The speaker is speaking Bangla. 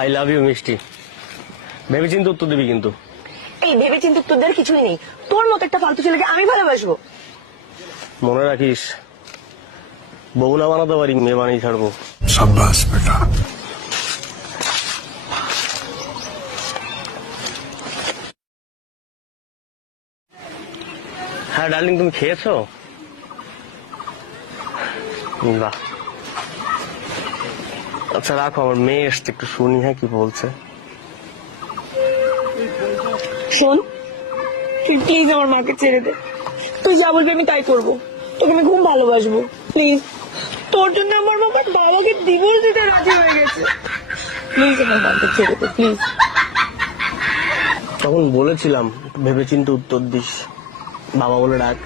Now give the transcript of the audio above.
আই লাভ ইউ মিষ্টি। ভেবে চিন্তে উত্তর দিবি কিন্তু। এই ভেবে চিন্তে উত্তর দেওয়ার কিছুই নেই। তোর মতো একটা ফালতু ছেলেকে আমি ভালোবাসবো? মনে রাখিস, বউ না বানাতে পারি, মেয়ে বানিয়ে ছাড়বো। সাব্বাস বেটা। হ্যাঁ ডার্লিং, তুমি খেয়েছো? বাহ, আচ্ছা রাখো, আমার মেয়ে এসছে, একটু শুনি হ্যাঁ কি বলছে। শোন, তুই প্লিজ আমার মাকে ছেড়ে দে। তুই যা বলবি আমি তাই করবো। তোকে আমি খুব ভালোবাসবো, প্লিজ। তোর জন্য আমার মা বাবাকে ডিভোর্স দিতে রাজি হয়ে গেছে। প্লিজ আমার মাকে ছেড়ে দে, প্লিজ। তখন বলেছিলাম ভেবে চিন্তে উত্তর দিস, বাবা বলে ডাক।